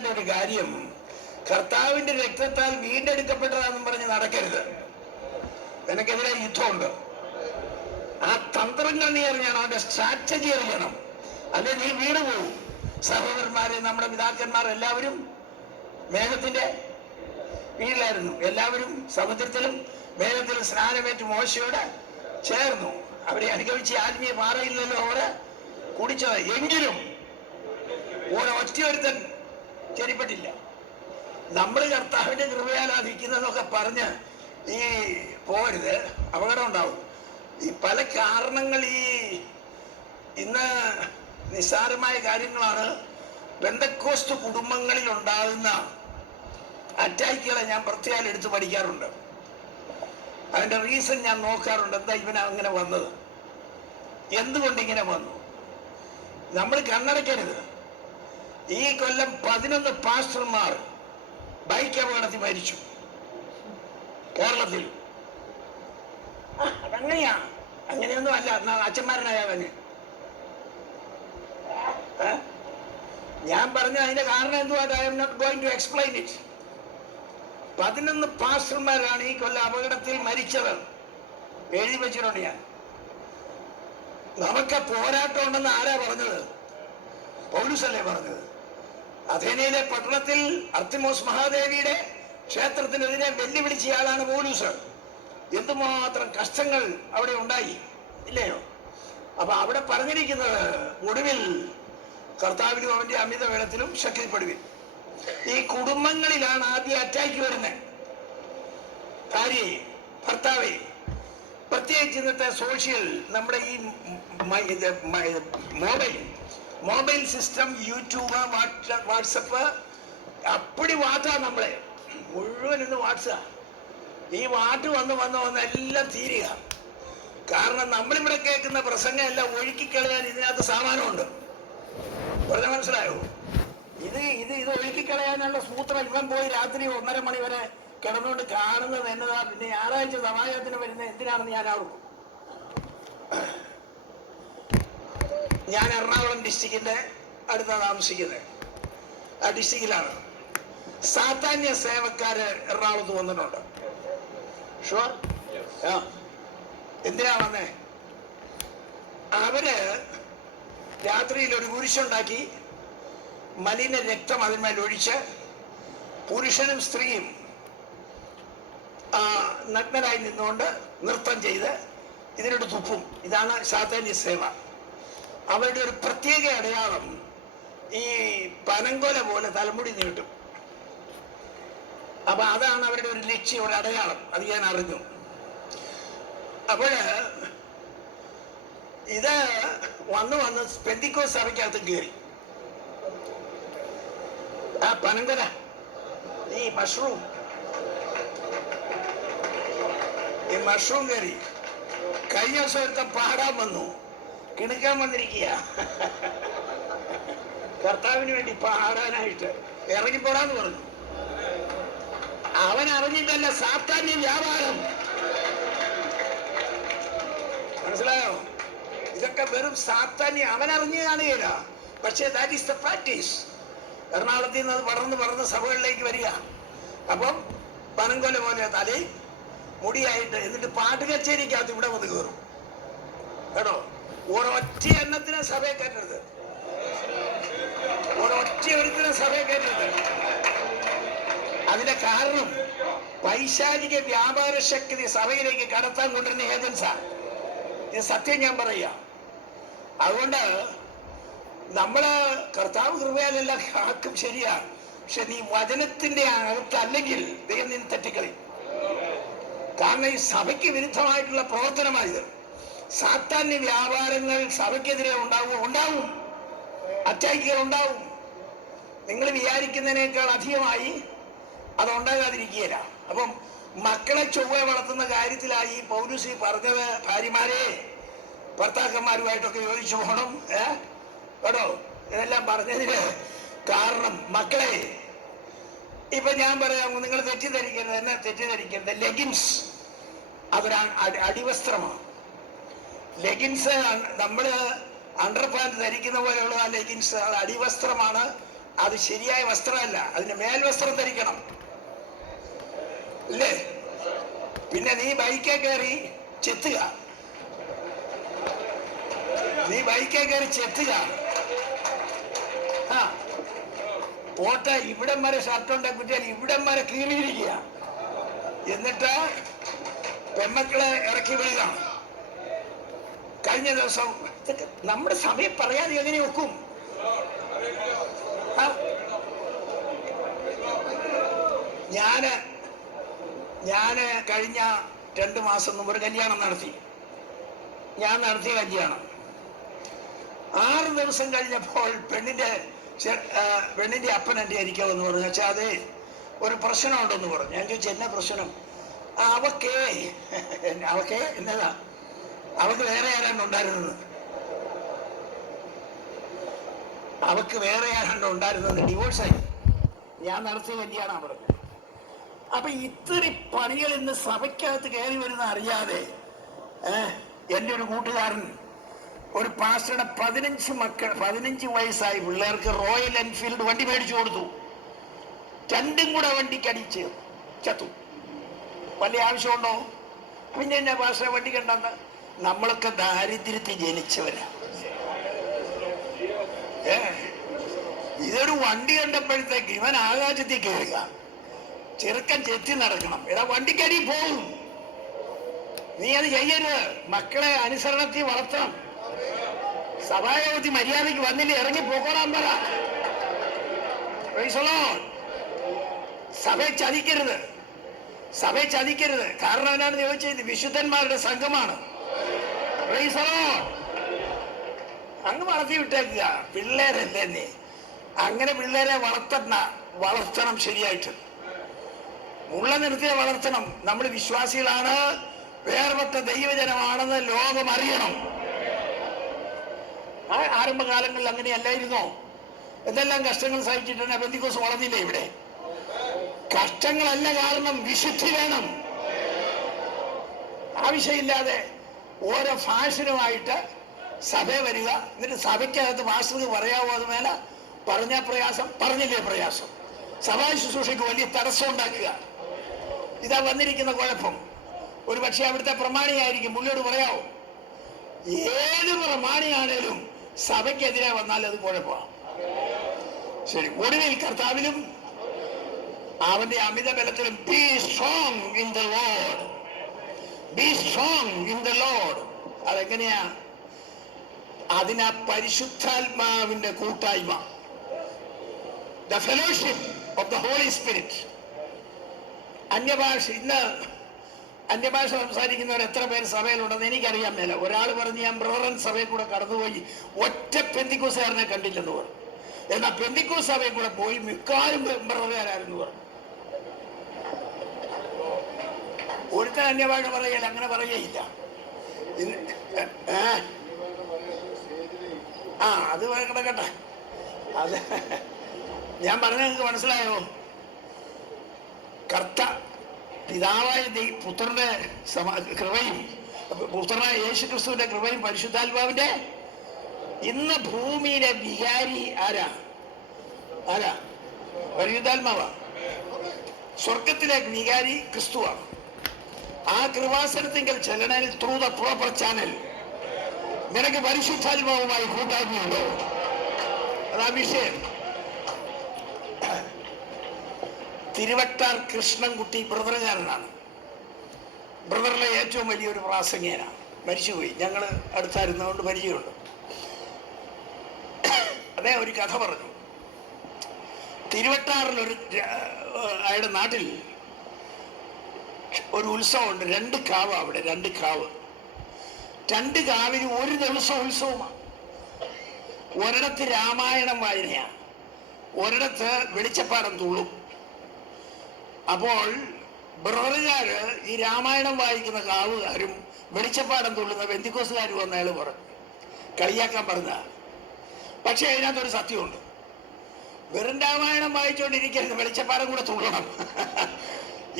മനസ്സിലാക്കേണ്ട ഒരു കാര്യം, കർത്താവിന്റെ രക്തത്താൽ വീണ്ടെടുക്കപ്പെട്ടതാണെന്നും പറഞ്ഞ് നടക്കരുത്. നിനക്കെതിരെ യുദ്ധമുണ്ട്. ആ തന്ത്രങ്ങൾ നീ അറിയണം, അവന്റെ സ്ട്രാറ്റജി അറിയണം, അല്ലെ നീ വീണു പോകും. സഹോദരന്മാരെ, നമ്മുടെ പിതാക്കന്മാർ എല്ലാവരും മേഘത്തിന്റെ വീട്ടിലായിരുന്നു. എല്ലാവരും സമുദ്രത്തിലും മേഘത്തിലും സ്നാനമേറ്റ് മോശയോട് ചേർന്നു. അവരെ അനുഗമിച്ച് ആത്മീയ പാറയില്ലല്ലോ അവര് കുടിച്ചത്. എങ്കിലും ഒറ്റയൊരുത്തൻ ചെരിപ്പെട്ടില്ല. നമ്മൾ കർത്താവിന്റെ കൃപയാലാധിക്കുന്നതൊക്കെ പറഞ്ഞ് ഈ പോരുത്, അപകടം ഉണ്ടാവും. ഈ പല കാരണങ്ങൾ, ഈ ഇന്ന് നിസ്സാരമായ കാര്യങ്ങളാണ് പെന്തക്കോസ്ത് കുടുംബങ്ങളിൽ ഉണ്ടാകുന്ന അറ്റാക്കുകളെ ഞാൻ പ്രത്യേകം എടുത്ത് പഠിക്കാറുണ്ട്. അതിന്റെ റീസൺ ഞാൻ നോക്കാറുണ്ട്. എന്താ ഇവന് അങ്ങനെ വന്നത്, എന്തുകൊണ്ട് ഇങ്ങനെ വന്നു? നമ്മൾ കണ്ണടയ്ക്കരുത്. ഈ കൊല്ലം 11 പാസ്റ്റർമാർ ബൈക്ക് അപകടത്തിൽ മരിച്ചു കേരളത്തിൽ. അതങ്ങനെയാ, അങ്ങനെയൊന്നും അല്ല. അച്ഛന്മാരനായാവന് ഞാൻ പറഞ്ഞ അതിന്റെ കാരണം എന്തുവാ? I am not going to explain it. 11 പാസ്റ്റർമാരാണ് ഈ കൊല്ലം അപകടത്തിൽ മരിച്ചത്. എഴുതി വെച്ചിട്ടുണ്ട് ഞാൻ. നമുക്ക് പോരാട്ടം ഉണ്ടെന്ന് ആരാ പറഞ്ഞത്? പൗലോസല്ലേ പറഞ്ഞത്. അഥേനയിലെ പട്ടണത്തിൽ അർത്തിമോസ് മഹാദേവിയുടെ ക്ഷേത്രത്തിനെതിരെ വെല്ലുവിളിച്ച ആളാണ് പൗലോസ്. എന്തുമാത്രം കഷ്ടങ്ങൾ അവിടെ ഉണ്ടായി, ഇല്ലയോ? അപ്പൊ അവിടെ പറഞ്ഞിരിക്കുന്നത്, ഒടുവിൽ കർത്താവിനും അവന്റെ അമിത വേളത്തിലും ശക്തിപ്പെടുവിൻ. ഈ കുടുംബങ്ങളിലാണ് ആദ്യം അറ്റാക്ക് വരുന്നത്. ഭാര്യ, ഭർത്താവേ, പ്രത്യേകിച്ച് ഇന്നത്തെ സോഷ്യൽ, നമ്മുടെ ഈ മൊബൈൽ സിസ്റ്റം, യൂട്യൂബ്, വാട്സപ്പ്, അപ്പടി വാട്ടാ നമ്മളെ മുഴുവൻ ഇന്ന് വാട്സാ. ഈ വാട്ട് വന്ന് എല്ലാം തീരുക. കാരണം നമ്മളിവിടെ കേൾക്കുന്ന പ്രസംഗം എല്ലാം ഒഴുക്കിക്കളയാൻ ഇതിനകത്ത് സാമാനമുണ്ട്. പറഞ്ഞ മനസ്സിലായോ? ഇത് ഒഴുക്കിക്കളയാനുള്ള സൂത്രം. ഇവൻ പോയി രാത്രി 1:30 മണി വരെ കിടന്നുകൊണ്ട് കാണുന്നത് എന്നതാ. പിന്നെ ഞായറാഴ്ച സമാജത്തിന് വരുന്നത് എന്തിനാണെന്ന് ഞാൻ ഓർക്കും. ഞാൻ എറണാകുളം ഡിസ്ട്രിക്റ്റിന്റെ അടുത്ത താമസിക്കുന്നത്. ആ ഡിസ്ട്രിക്റ്റിലാണ്. സാധാന്യ സേവക്കാര് എറണാകുളത്ത് വന്നിട്ടുണ്ട്. ഷുവർ? എന്തിനാ വന്നേ? അവര് രാത്രിയിൽ ഒരു കുരിശുണ്ടാക്കി മലിന രക്തം അതിന്മേൽ ഒഴിച്ച് പുരുഷനും സ്ത്രീയും നഗ്നരായി നിന്നുകൊണ്ട് നൃത്തം ചെയ്ത് ഇതിനോട് തുപ്പും. ഇതാണ് സാധാന്യ സേവ. അവരുടെ ഒരു പ്രത്യേക അടയാളം, ഈ പനങ്കൊല പോലെ തലമുടി നീട്ടും. അപ്പൊ അതാണ് അവരുടെ ഒരു ലക്ഷ്യം, ഒരു അടയാളം. അത് ഞാൻ അറിഞ്ഞു. അപ്പോഴ് ഇത് വന്ന് പെന്തിക്കോസ്ത് സഭയ്ക്കകത്ത് കയറി. ആ പനങ്കൊല, ഈ മഷ്റൂം കയറി. കഴിഞ്ഞ ദിവസം ഒരുത്തം പാടാൻ വന്നു, കിണുക്കാൻ വന്നിരിക്കുക. കർത്താവിന് വേണ്ടി പാടാനായിട്ട് ഇറങ്ങിപ്പോടാന്ന് പറഞ്ഞു. അവൻ അറിഞ്ഞിട്ടല്ല, സാത്താന്യ വ്യാപാരം. മനസ്സിലായോ? ഇതൊക്കെ വെറും സാത്താന്യ. അവൻ അറിഞ്ഞു കാണുകയില്ല, പക്ഷേ ദാറ്റ് ഈസ് ദ പ്രാക്ടീസ്. എറണാകുളത്തിൽ നിന്ന് പടർന്ന് സഭകളിലേക്ക് വരിക. അപ്പം പനങ്കൊല പോലെ തലയിൽ മുടിയായിട്ട്, എന്നിട്ട് പാട്ട് കച്ചേരിക്കകത്ത് ഇവിടെ വന്ന് കയറും കേട്ടോ. ഒരൊറ്റ എണ്ണത്തിന് സഭയെ കയറ്റരുത്, ഒരൊറ്റ ഒരുത്തിനും സഭയെ കയറ്റരുത്. അതിന്റെ കാരണം പൈശാചിക വ്യാപാര ശക്തി സഭയിലേക്ക് കടത്താൻ കൊണ്ടിരുന്ന ഏജൻസാ. ഇത് സത്യം ഞാൻ പറയുക. അതുകൊണ്ട് നമ്മള് കർത്താവ് കൃപയാലെല്ലാം കാക്കും, ശരിയാ. പക്ഷെ നീ വചനത്തിന്റെ അകത്തല്ലെങ്കിൽ ദൈവം നിന്ന് തെറ്റിക്കളി. കാരണം ഈ സഭയ്ക്ക് വിരുദ്ധമായിട്ടുള്ള പ്രവർത്തനമാണിത്. സാത്താന്യ വ്യാപാരങ്ങൾ സഭയ്ക്കെതിരെ ഉണ്ടാവും, അറ്റാക്കുകൾ ഉണ്ടാവും. നിങ്ങൾ വിചാരിക്കുന്നതിനേക്കാൾ അധികമായി അത് ഉണ്ടാകാതിരിക്കുകയില്ല. അപ്പം മക്കളെ ചൊവ്വ വളർത്തുന്ന കാര്യത്തിലായി പൗലോസ് പറഞ്ഞത്, ഭാര്യമാരെ ഭർത്താക്കന്മാരുമായിട്ടൊക്കെ യോജിച്ചു പോകണം കേട്ടോ. ഇതെല്ലാം പറഞ്ഞതിന് കാരണം, മക്കളെ, ഇപ്പൊ ഞാൻ പറയാം, നിങ്ങൾ തെറ്റിദ്ധരിക്കരുത്, എന്നെ തെറ്റിദ്ധരിക്കരുത്. ലെഗിൻസ് അതൊരു അടിവസ്ത്രമാണ്. ലെഗിൻസ് നമ്മള് അണ്ടർ പാന്റ് ധരിക്കുന്ന പോലെയുള്ള ആ ലെഗിൻസ് അത് അടിവസ്ത്രമാണ്. അത് ശരിയായ വസ്ത്രമല്ല, അതിന് മേൽവസ്ത്രം ധരിക്കണം, അല്ലേ? പിന്നെ നീ ബൈക്കേ കയറി ചെത്തുക, ആ പോട്ടെ, ഇവിടം വരെ ഷർട്ട് ഉണ്ടെ കുറ്റിയാൽ ഇവിടം വരെ കീറിയിരിക്കുക, എന്നിട്ട് പെമ്മക്കളെ ഇറക്കി വിടുക. കഴിഞ്ഞ ദിവസം നമ്മുടെ സമയം പറയാതെ എങ്ങനെ വെക്കും? ഞാന് കഴിഞ്ഞ 2 മാസം മുമ്പ് ഒരു കല്യാണം നടത്തി. ഞാൻ നടത്തിയ കല്യാണം 6 ദിവസം കഴിഞ്ഞപ്പോൾ പെണ്ണിന്റെ അപ്പൻ എൻ്റെ ഇരിക്കാമെന്ന് പറഞ്ഞു. വെച്ചാൽ അത് ഒരു പ്രശ്നമുണ്ടെന്ന് പറഞ്ഞു. ഞാൻ ചോദിച്ചു, എന്നാ പ്രശ്നം? അവക്ക് എന്നതാ, അവക്ക് വേറെ ആരാണ്ട് ഉണ്ടായിരുന്നത്, ഡിവോഴ്സായി. ഞാൻ നടത്തിയ കല്യാണം പറഞ്ഞു. അപ്പൊ ഇത്തിരി പണികൾ ഇന്ന് സഭയ്ക്കകത്ത് കയറി വരുന്ന അറിയാതെ എൻ്റെ ഒരു കൂട്ടുകാരൻ, ഒരു പാസ്റ്ററുടെ 15 വയസ്സായി പിള്ളേർക്ക് റോയൽ എൻഫീൽഡ് വണ്ടി മേടിച്ചു കൊടുത്തു. 2 കൂടെ വണ്ടിക്കടിച്ച് ചത്തു. വലിയ ആവശ്യമുണ്ടോ? പിന്നെ എന്നെ പാസ്റ്ററെ വണ്ടി കണ്ടെന്ന്. നമ്മളൊക്കെ ദാരിദ്ര്യത്തിൽ ജനിച്ചവരാ. ഇതൊരു വണ്ടി കണ്ടപ്പോഴത്തേക്ക് ഇവൻ ആകാശത്തിൽ കയറുക, ചെറുക്കൻ ചെത്തി നടക്കണം. എടാ, വണ്ടിക്കടി പോവും, നീ അത് ചെയ്യരുത്. മക്കളെ അനുസരണത്തിൽ വളർത്തണം. സഭായോഗത്തിൽ മര്യാദയ്ക്ക് വന്നില്ല, ഇറങ്ങി പോക്കോളാൻ പറ. സഭയെ ചതിക്കരുത്. കാരണം എന്നാണെന്ന് ചോദിച്ചത്, വിശുദ്ധന്മാരുടെ സംഘമാണ്. അങ്ങ് വളർത്തി വിട്ടേക്കുക. പിള്ളേരല്ലേ നീ? അങ്ങനെ പിള്ളേരെ വളർത്തണം ശരിയായിട്ട്. മുള്ള നിർത്തിയെ വളർത്തണം. നമ്മൾ വിശ്വാസികളാണ്, വേർപെട്ട ദൈവജനമാണെന്ന് ലോകം അറിയണം. ആരംഭകാലങ്ങളിൽ അങ്ങനെയല്ലായിരുന്നോ? എന്തെല്ലാം കഷ്ടങ്ങൾ സഹിച്ചിട്ടാണ് പെന്തിക്കോസ് വളർന്നില്ല. ഇവിടെ കഷ്ടങ്ങളല്ല കാരണം, വിശുദ്ധി വേണം. ആവശ്യമില്ലാതെ ഓരോ ഫാഷനുമായിട്ട് സഭ വരിക, എന്നിട്ട് സഭയ്ക്കകത്ത് മാസ്റ്റർക്ക് പറയാവോ? അത് മേല പറഞ്ഞാൽ പ്രയാസം, പറഞ്ഞില്ലേ പ്രയാസം. സഭാ ശുശ്രൂഷയ്ക്ക് വലിയ തടസ്സം ഉണ്ടാക്കുക. ഇതാ വന്നിരിക്കുന്ന കുഴപ്പം. ഒരു പക്ഷേ അവിടുത്തെ പ്രമാണിയായിരിക്കും, പുള്ളിയോട് പറയാവോ? ഏത് പ്രമാണിയാണേലും സഭയ്ക്കെതിരെ വന്നാൽ അത് കുഴപ്പമാണ്. ശരി, ഒടുവിൽ കർത്താവിലും അവന്റെ അമിത ബലത്തിലും be strong in the lord. അതെങ്ങനെയാ? അതിനാ പരിശുദ്ധാത്മാവിന്റെ കൂട്ടായ്മ, the fellowship of the holy spirit. അന്യഭാഷ, ഇന്ന് അന്യഭാഷ സംസാരിക്കുന്നവർ എത്ര പേര് സഭയിലുണ്ടെന്ന് എനിക്കറിയാൻ മേല. ഒരാൾ പറഞ്ഞ്, ഞാൻ ബ്രദറൻ സഭയിൽ കൂടെ കടന്നുപോയി ഒറ്റ പെന്തിക്കോസുകാരനെ കണ്ടില്ലെന്ന് പറഞ്ഞു. എന്നാൽ പെന്തിക്കോസ് സഭയിൽ കൂടെ പോയി മിക്കാലും ബ്രദറുകാരായിരുന്നു പറഞ്ഞു. ഒരുത്തൻ അന്യഭാഷ പറയല്ല, അങ്ങനെ പറയയില്ല. അത് കിടക്കട്ടെ. അത് ഞാൻ പറഞ്ഞ നിങ്ങൾക്ക് മനസ്സിലായോ? പിതാവായ പുത്രന്റെ കൃപയും, പുത്രനായ യേശു ക്രിസ്തുവിന്റെ കൃപയും പരിശുദ്ധാത്മാവിന്റെ, ഇന്ന് ഭൂമിയിലെ വികാരി ആരാ? പരിശുദ്ധാത്മാവാ. സ്വർഗത്തിലെ വികാരി ക്രിസ്തുവാണ്. ആ കൃപാസനത്തിങ്കൽ ചെല്ലണേൽ ത്രൂ ദ പ്രോപ്പർ ചാനൽ നിനക്ക് പരിശുദ്ധാത്മാവുമായി കൂട്ടായ്മയുണ്ടോ? അതാ വിഷയം. തിരുവട്ടാർ കൃഷ്ണൻകുട്ടി ബ്രദറുകാരനാണ്. ബ്രദറിലെ ഏറ്റവും വലിയൊരു പ്രാസംഗികനാണ്. മരിച്ചുപോയി. ഞങ്ങൾ അടുത്തായിരുന്നതുകൊണ്ട് പരിചയമുണ്ട്. അതേ ഒരു കഥ പറഞ്ഞു. തിരുവട്ടാറിലൊരു അയാളുടെ നാട്ടിൽ ഒരു ഉത്സവമുണ്ട്. 2 കാവ് അവിടെ, 2 കാവ്. 2 കാവിന് ഒരു ദിവസം ഉത്സവമാണ്. ഒരിടത്ത് രാമായണം വായനയാണ്, ഒരിടത്ത് വെളിച്ചപ്പാടം തുള്ളും. അപ്പോൾ ബ്രദറുകാര് ഈ രാമായണം വായിക്കുന്ന കാവുകാരും വെളിച്ചപ്പാടം തുള്ളുന്ന പെന്തിക്കോസുകാരും വന്ന് അയാൾ പറഞ്ഞു, കളിയാക്കാൻ പറഞ്ഞ. പക്ഷെ അതിനകത്തൊരു സത്യമുണ്ട്. വെറും രാമായണം വായിച്ചുകൊണ്ടിരിക്കരുത്, വെളിച്ചപ്പാടം കൂടെ തുള്ളണം.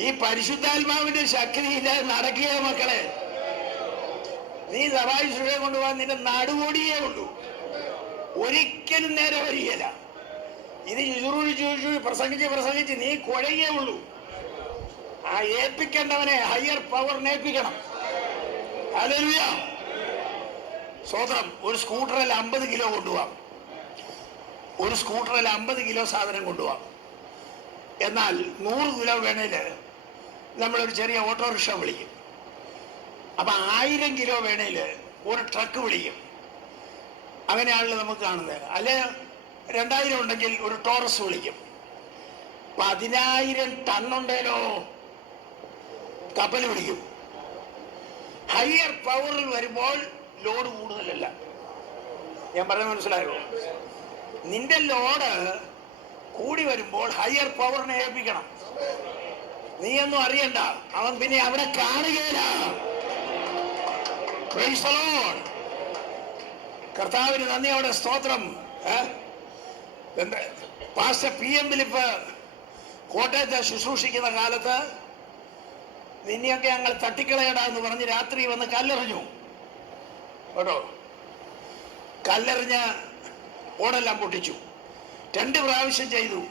ഈ പരിശുദ്ധാത്മാവിന്റെ ശക്തിയില്ലാതെ നടക്കുക മക്കളെ. നീ സഭായി സുഖം കൊണ്ടുപോകാൻ നിന്റെ നടുകൂടിയേ ഉള്ളൂ, ഒരിക്കലും നേരെ വരികയില്ല. ഇത് പ്രസംഗിച്ച് നീ കുഴയേ ഉള്ളൂ. ആ ഏൽപ്പിക്കേണ്ടവനെ ഹയർ പവറിനെ ഏൽപ്പിക്കണം. ഹല്ലേലൂയ, സ്തോത്രം. ഒരു സ്കൂട്ടറിൽ 50 കിലോ കൊണ്ടുപോവാം, ഒരു സ്കൂട്ടറിൽ 50 കിലോ സാധനം കൊണ്ടുപോവാം. എന്നാൽ 100 കിലോ വേണേല് നമ്മളൊരു ചെറിയ ഓട്ടോറിക്ഷ വിളിക്കും. അപ്പം 1000 കിലോ വേണേല് ഒരു ട്രക്ക് വിളിക്കും. അങ്ങനെയാണല്ലോ നമുക്ക് കാണുന്നത്. അല്ലെ 2000 ഉണ്ടെങ്കിൽ ഒരു ടോറസ് വിളിക്കും. 10,000 ടണ്ണുണ്ടേലോ കപ്പൽ വിളിക്കും. ഹയർ പവറിൽ വരുമ്പോൾ ലോഡ് കൂടുതലല്ല. ഞാൻ പറയുന്നത് മനസ്സിലായോ? നിന്റെ ലോഡ് കൂടി വരുമ്പോൾ ഹയർ പവറിനെ ഏൽപ്പിക്കണം. നീയൊന്നും അറിയണ്ട, അവൻ പിന്നെ അവിടെ കാണുകയില്ല. Praise the Lord. കർത്താവിന് നന്ദിയോടെ സ്തോത്രം. പാസ്റ്റർ PM ഫിലിപ്പ് കോട്ടയത്തെ ശുശ്രൂഷിക്കുന്ന കാലത്ത് നിന്നെയൊക്കെ ഞങ്ങൾ തട്ടിക്കളയടാ എന്ന് പറഞ്ഞ് രാത്രി വന്ന് കല്ലെറിഞ്ഞു കേട്ടോ. കല്ലെറിഞ്ഞ് ഓടെല്ലാം പൊട്ടിച്ചു. 2 പ്രാവശ്യം ചെയ്തു.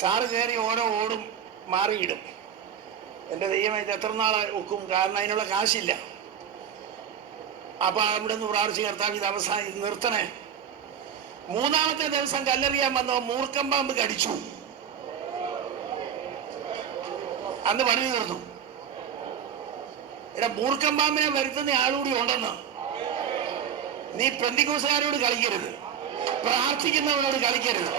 സാറ് കയറി ഓരോ ഓടും മാറിയിടും. എൻ്റെ ദൈവം ഇത് എത്ര നാളെ ഒക്കും? കാരണം അതിനുള്ള കാശില്ല. അപ്പം അവിടെ നിന്ന് പ്രാർത്ഥിച്ച് കർത്താവ് ഇത് അവസാനം നിർത്തണേ. 3-ാമത്തെ ദിവസം കല്ലെറിയാൻ വന്നോ മൂർക്കം പാമ്പ് കടിച്ചു. അന്ന് പണി തീർന്നു. ഇവിടെ മൂർക്കം പാമ്പിനെ വരുത്തുന്ന ആളുകൂടി ഉണ്ടെന്ന്. നീ പെന്തിക്കോസുകാരോട് കളിക്കരുത്, പ്രാർത്ഥിക്കുന്നവരോട് കളിക്കരുത്.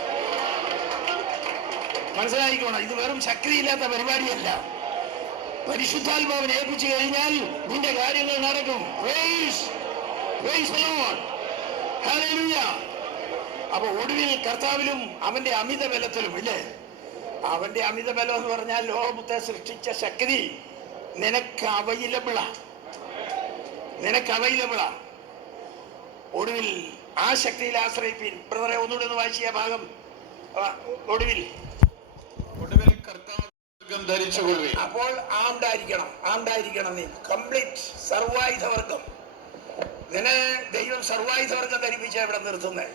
മനസ്സിലായിക്കോണം, ഇത് വെറും ശക്തിയില്ലാത്ത പരിപാടിയല്ല. പരിശുദ്ധാത്മാവിനെ ഏൽപ്പിച്ചു കഴിഞ്ഞാൽ നിന്റെ കാര്യങ്ങൾ നടക്കും. Praise the Lord. ഹല്ലേലൂയ. അപ്പൊ ഒടുവിൽ കർത്താവിലും അവന്റെ അമിത ബലത്തിലും ഇല്ലേ, അവന്റെ അമിത ബലം എന്ന് പറഞ്ഞാൽ ലോകത്തെ സൃഷ്ടിച്ച ശക്തി നിനക്ക് അവൈലബിളാ. ഒടുവിൽ ആ ശക്തിയിൽ ആശ്രയിപ്പിൻ. ബ്രദറെ ഒന്നുകൂടി ഒന്ന് വായിച്ച ഭാഗം. ഒടുവിൽ അപ്പോൾ ആംഡായിരിക്കണം നീ. കംപ്ലീറ്റ് സർവായുധവർഗം. നിന്നെ ദൈവം സർവായുധവർഗം ധരിപ്പിച്ച ഇവിടെ നിർത്തുന്നത്.